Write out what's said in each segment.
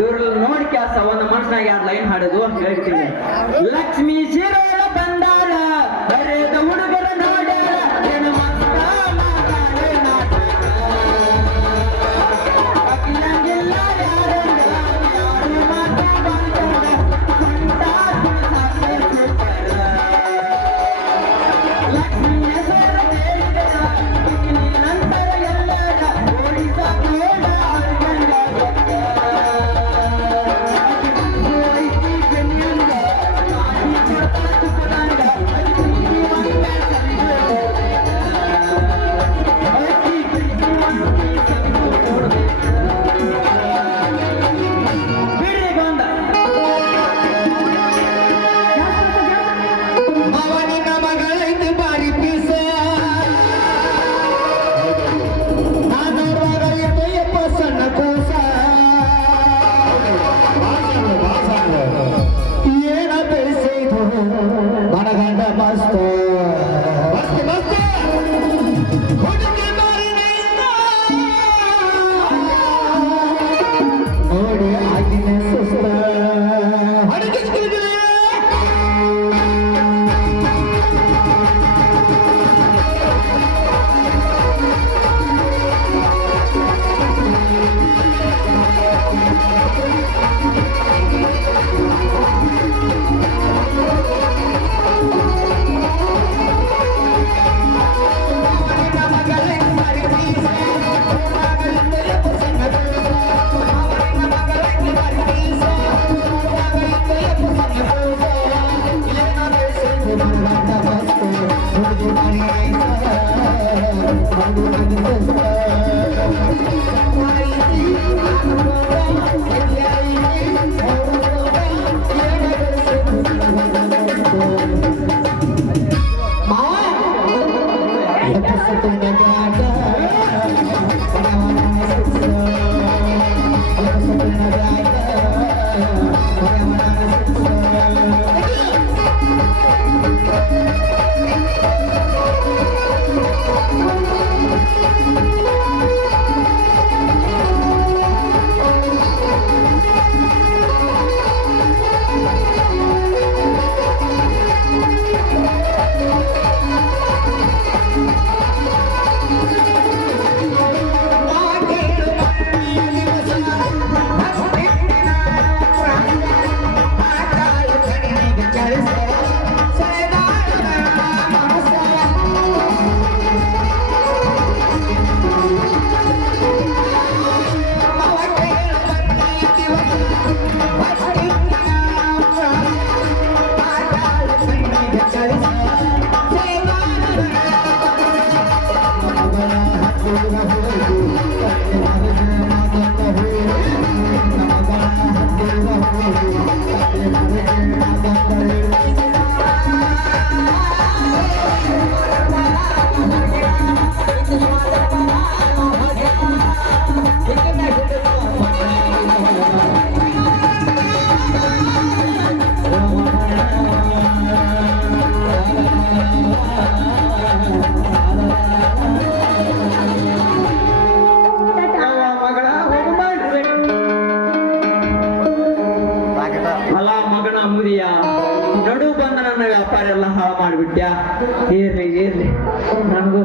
ಇವ್ರು ನೋಡಿ ಕೆಲಸ ಒಂದು ಮನುಷ್ಯನಾಗ ಯಾರು ಲೈನ್ ಹಾಡೋದು ಅಂತ ಹೇಳ್ತೀನಿ. ಲಕ್ಷ್ಮೀ ಶಿರೋಳ ಬಂದಾಳ ಬರೆದ ಹುಡುಗರ ನೋಡ್ಯಾಳ ಏನು ಮಸ್ತ ಮಾತಾಡೆ ನಾಟಕ ಅಖಿಲಂಗಿಲ್ಲ ಯಾರಂಗ ಯಾರು ಮಾತಾ ಬಂತಾಳ ಕಂಠ ಕುಣಿಸಾಕೆ ಸುತ್ತರ ಲಕ್ಷ್ಮೀ ಹೆಸರ ಹೇಳಿದರ ಇಕ್ಕಿನಿ ನಂತರ ಎಲ್ಲರ ಓಡಿಸಕೋಡ ಅರ್ಗಂಡ Thank you.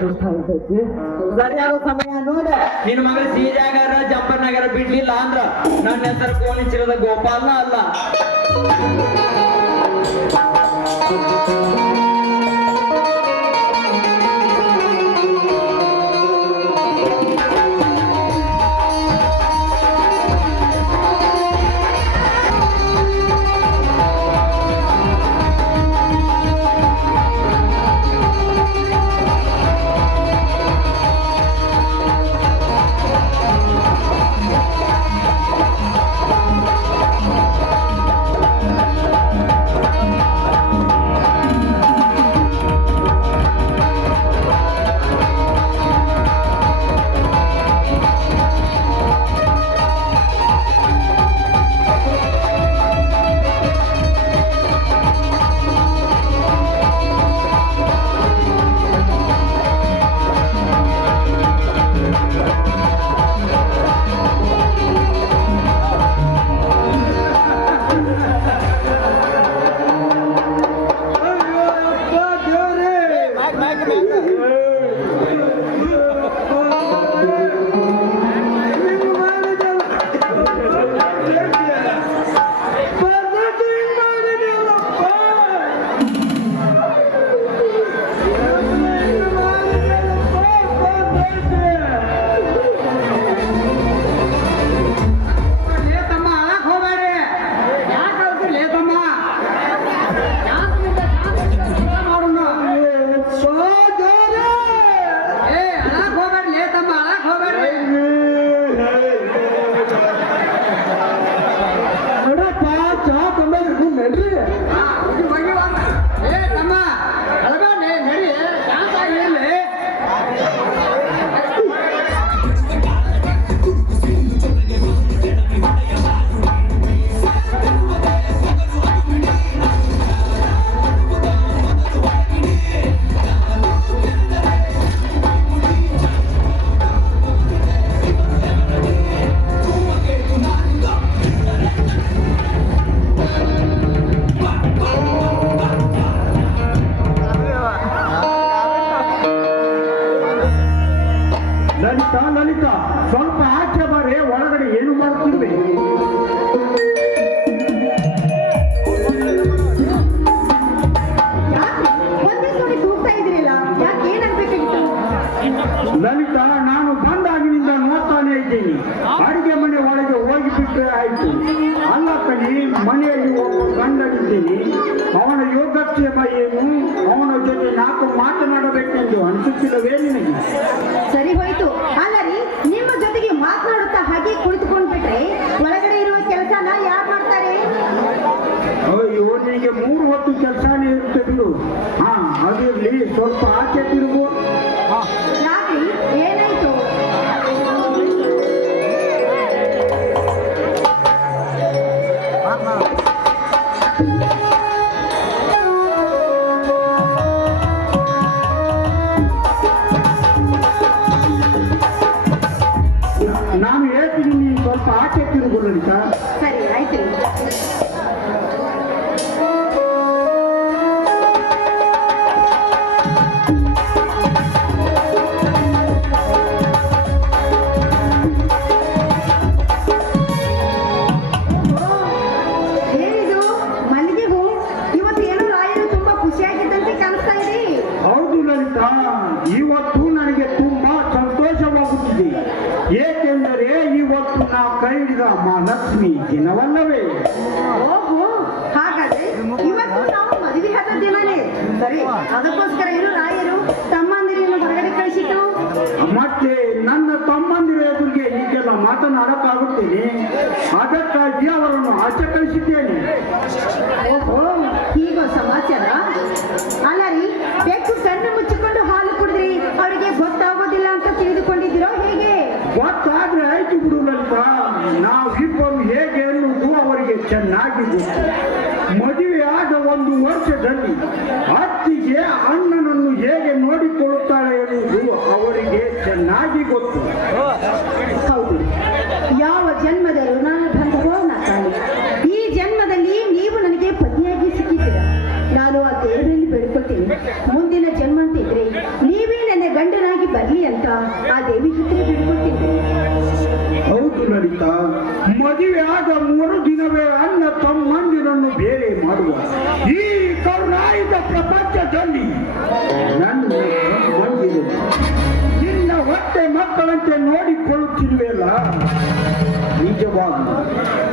ಸುಸ್ತಾಗ್ತೈತಿ. ಸರಿಯಾದ ಸಮಯ ನೋಡ. ನಿನ್ನ ಮಗ ಸೀಜಾಗಾರ ಜಂಪರ್ನಾಗಾರ ಬಿಡ್ಲಿಲ್ಲ ಅಂದ್ರ ನನ್ನ ಹೆಸರು ಕೋಣಿಚಿರದ ಗೋಪಾಲ್ನ ಅಲ್ಲ. ಲಲಿತಾ ಸ್ವಲ್ಪ ಆಚೆ ಬಾರೆ, ಒಳಗಡೆ ಏನು ಮಾಡ್ತಿರ್বে? ಲಲಿತಾ, ನಾನು ಬಂದಾಗಿನಿಂದ ನೋಡ್ತಾನೆ ಇದ್ದೀನಿ. ಅಡಿಗೆ ಮನೆ ಒಳಗೆ ಹೋಗಿಬಿಟ್ರೆ ಆಯ್ತು. ಅಲ್ಲ ಕಣಿ, ಮನೆಯಲ್ಲಿ ಒಬ್ಬ ಗಂಡನಿದ್ದೀನಿ. ಅವನ ಯೋಗಕ್ಷೇಮ ಏನು, ಅವನ ಜೊತೆ ನಾಲ್ಕು ಮಾತನಾಡಬೇಕೆಂದು ಅನಿಸುತ್ತಿಲ್ಲವೇ ನಿನಗೆ? ಸರಿ ಹೋಯ್ತು. ಅಲ್ಲ ರೀ, ನಿಮ್ಮ ಜೊತೆಗೆ ಮಾತನಾಡುತ್ತಾ ಹಾಗೆ ಕುಳಿತುಕೊಂಡ್ಬಿಟ್ರೆ ಒಳಗಡೆ ಇರುವ ಕೆಲಸನ ಯಾರು ಮಾಡ್ತಾರೆ? ಅಯ್ಯೋ, ನಿನಗೆ 3 ಹೊತ್ತು ಕೆಲಸನೇ ಇರುತ್ತೆ ಬಿಡು. ಹಾ, ಅದಿರ್ಲಿ, ಸ್ವಲ್ಪ ಆಚೆ ತಿರುಗು. ಯಾಕ್ರಿ, ಏನಾಯ್ತು? ನಾನು ಹೇಳ್ತೀನಿ, ನೀನು ಸ್ವಲ್ಪ ಆಚೆ ತಿರುಗು ಲಲಿತಾ. ಸರಿ ಆಯ್ತು. ಏನಿದು ಮಲ್ಲಿಗೆ ಹೂ? ಇವತ್ತು ಏನೋ ರಾಯರು ತುಂಬಾ ಖುಷಿಯಾಗಿದ್ದಂತೆ ಕಾಣಿಸ್ತಾ ಇದೆ. ಹೌದು ಲಲಿತಾ, ಇವತ್ತು ನನಗೆ ತುಂಬಾ ಸಂತೋಷವಾಗುತ್ತಿದೆ. ಏಕೆಂದರೆ ಇವತ್ತು ನಾ ಕೈ ಹಿಡಿದ ಮಹಾಲಕ್ಷ್ಮಿ ದಿನವಲ್ಲವೇ? ಓಹೋ, ಹಾಗಾದ್ರೆ ಇವತ್ತು ನಾವು ಮದುವೆಯಾದ ದಿನನೇ. ಸರಿ, ಅದಕ್ಕೋಸ್ಕರ ಏನು ರಾಯರು ತಮ್ಮಂದಿರನ್ನು ಹೊರಗಡೆ ಕಳಿಸಿತು? ಮತ್ತೆ ನನ್ನ ತಮ್ಮಂದಿರ ಎದುರಿಗೆ ಹೀಗೆಲ್ಲ ಮಾತನಾಡಕ್ಕಾಗುತ್ತೇನೆ? ಅದಕ್ಕಾಗಿ ಅವರನ್ನು ಆಚೆ ಕಳಿಸಿದ್ದೇನೆ. ಓಹೋ, ಹೀಗೋ ಸಮಾಚಾರ. ಅಲ್ಲ ರೀ, ಬೆಕ್ಕು ಕಣ್ಣು ಮುಚ್ಚಿಕೊಂಡು ಹಾಲು ಕುಡಿದ್ರಿ ಅವರಿಗೆ ಗೊತ್ತಾಗೋದಿಲ್ಲ ಅಂತ ತಿಳಿದುಕೊಂಡಿದ್ದೀರೋ ಹೇಗೆ? ಗೊತ್ತಾದ್ರೆ ಆಯ್ತು ಬಿಡು ಲಲಿತಾ. ನಾವಿಬ್ಬರು ಹೇಗೆ ಎನ್ನುವುದು ಅವರಿಗೆ ಚೆನ್ನಾಗಿ ಗೊತ್ತು. ಮದುವೆಯಾದ 1 ವರ್ಷದಲ್ಲಿ ಅತ್ತಿಗೆ ಅಣ್ಣನನ್ನು ಹೇಗೆ ನೋಡಿಕೊಳ್ಳುತ್ತಾಳೆ ಎನ್ನುವುದು ಅವರಿಗೆ ಚೆನ್ನಾಗಿ ಗೊತ್ತು. ಹೌದು, ಯಾವ ಜನ್ಮದಲ್ಲೂ ನಾನು ಬಂದವೋ ನಾಕಾನೆ. ಈ ಜನ್ಮದಲ್ಲಿ ನೀವು ನನಗೆ ಪತಿಯಾಗಿ ಸಿಕ್ಕಿದ್ದೀರ. ನಾನು ಆ ದೇವರಲ್ಲಿ ಬೇಡ್ಕೊಳ್ತೀನಿ, ಮುಂದಿನ ಜನ್ಮ ಅಂತಿದ್ರೆ ನೀವೇ ನನ್ನ ಗಂಡ ಲಲಿತಾ, ಮದುವೆ ಆದ 3 ದಿನವೇ ಅಣ್ಣ ತಮ್ಮಂದಿರನ್ನು ಬೇರೆ ಮಾಡುವ ಈ ಕರುಣಾಯುಧ ಪ್ರಪಂಚದಲ್ಲಿ ನನ್ನ ತಮ್ಮಂದಿರು ನಿನ್ನ ಹೊಟ್ಟೆ ಮಕ್ಕಳಂತೆ ನೋಡಿಕೊಳ್ಳುತ್ತಿರುವೆಲ್ಲ.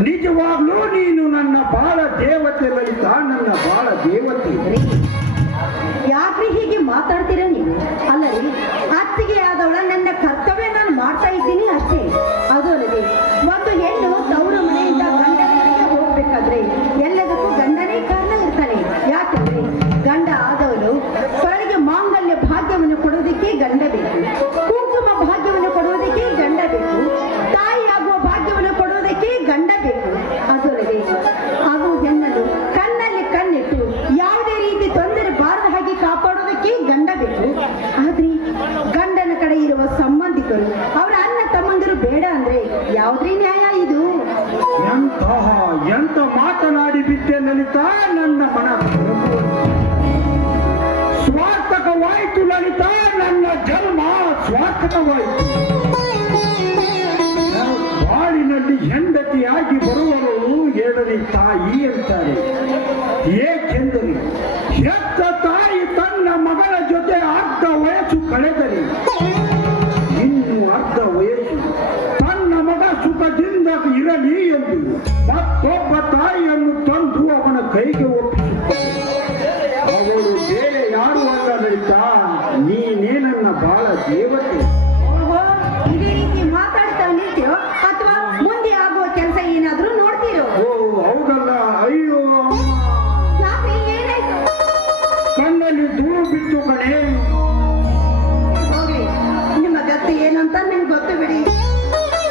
ನಿಜವಾಗ್ಲೂ ನೀನು ನನ್ನ ಬಾಳ ದೇವತೆ ಲಲಿತಾ, ನನ್ನ ಬಾಳ ದೇವತೆ. ಯಾಕ್ರಿ ಹೀಗೆ ಮಾತಾಡ್ತೀರ ನೀವು? ಅಲ್ಲರಿ, ಅತ್ತಿಗೆ ಆದವಳ ನನ್ನ ಕರ್ತವ್ಯ ನಾನು ಮಾಡ್ತಾ ಇದ್ದೀನಿ ಅಷ್ಟೇ. ಅದು ಅಲ್ಲದೆ ಒಂದು ಹೆಣ್ಣು ತವರು ಮನೆಯಿಂದ ಗಂಡನ ಮನೆಗೆ ಹೋಗ್ಬೇಕಾದ್ರೆ ಎಲ್ಲದಕ್ಕೂ ಗಂಡನೇ ಕಾರಣ ಇರ್ತಾನೆ. ಯಾಕಂದ್ರೆ ಗಂಡ ಆದವನು ಕೊರಳಿಗೆ ಮಾಂಗಲ್ಯ ಭಾಗ್ಯವನ್ನು ಕೊಡುವುದಕ್ಕೆ ಗಂಡ ಬೇಕು, ಕುಂಕುಮ ಭಾಗ್ಯವನ್ನು ಕೊಡುವುದಕ್ಕೆ ಗಂಡ ಬೇಕು, ತಾಯಿ ಆಗುವ ಭಾಗ್ಯವನ್ನು ಕೊಡುವುದಕ್ಕೆ ಗಂಡ ಬೇಕು. ಅದು ಅಲ್ಲದೆ ಅದು ಹೆಣ್ಣನ್ನು ಕಣ್ಣಲ್ಲಿ ಕಣ್ಣಿಟ್ಟು ಯಾವುದೇ ರೀತಿ ತೊಂದರೆ ಬಾರದ ಹಾಗೆ ಕಾಪಾಡೋದಕ್ಕೆ ಗಂಡ ಬೇಕು. ಆದ್ರೆ ಗಂಡನ ಕಡೆ ಇರುವ ಸಂಬಂಧಿಕರು ಅವರ ಅಣ್ಣ ತಮ್ಮಂದಿರು ಬೇಡ ಅಂದ್ರೆ ಯಾವ್ದ್ರಿ ನ್ಯಾಯ ಇದು? ಎಂತ ಮಾತನಾಡಿ ಬಿಟ್ಟೆ ಲಲಿತಾ, ನನ್ನ ಮನ ಸ್ವಾರ್ಥಕವಾಯಿತು ಲಲಿತಾ, ನನ್ನ ಜನ್ಮ ಸ್ವಾರ್ಥಕವಾಯಿತು. ಬಾಳಿನಲ್ಲಿ ಹೆಂಡತಿಯಾಗಿ ಬರುವವರು 2ನೇ ತಾಯಿ ಅಂತಾರೆ. ಏಕೆಂದರೆ ಹೆತ್ತ ತಾಯಿ ತನ್ನ ಮಗಳ ಜೊತೆ ಅರ್ಧ ವಯಸ್ಸು ಕಳೆದರೆ ಇನ್ನು ಅರ್ಧ ವಯಸ್ಸು ತನ್ನ ಮಗ ಸುಖದಿಂದ ಇರಲಿ ಎಂದು ಮತ್ತೊಬ್ಬ ತಾಯಿಯನ್ನು ತಂದು ಅವನ ಕೈಗೆ ಒಪ್ಪಿಸುತ್ತಾರೆ. ಅವಳು ಬೇರೆ ಯಾರು ಅಲ್ಲ ಲಲಿತಾ, ನೀನೇ ನನ್ನ ಬಾಳ ದೇವತೆ. ಓಹೋ, ಇದೇ ರೀತಿ ಮಾತಾಡ್ತಾ ನಿಲ್ತೀರೋ ಅಥವಾ ಮುಂದೆ ಆಗುವ ಕೆಲಸ ಏನಾದ್ರೂ ನೋಡ್ತೀರೋ? ಓ ಹೌದಲ್ಲ, ಅಯ್ಯೋ ಯಾಕ್ರಿ, ಏನಾಯ್ತು? ಕಣ್ಣಲ್ಲಿ ಧೂಳು ಬಿತ್ತು ಕಣೆ. ಹೋಗ್ರಿ, ನಿಮ್ಮ ಗತಿ ಏನಂತ ನಿಮ್ಗೆ ಗೊತ್ತು ಬಿಡಿ. ಭೂಮಿ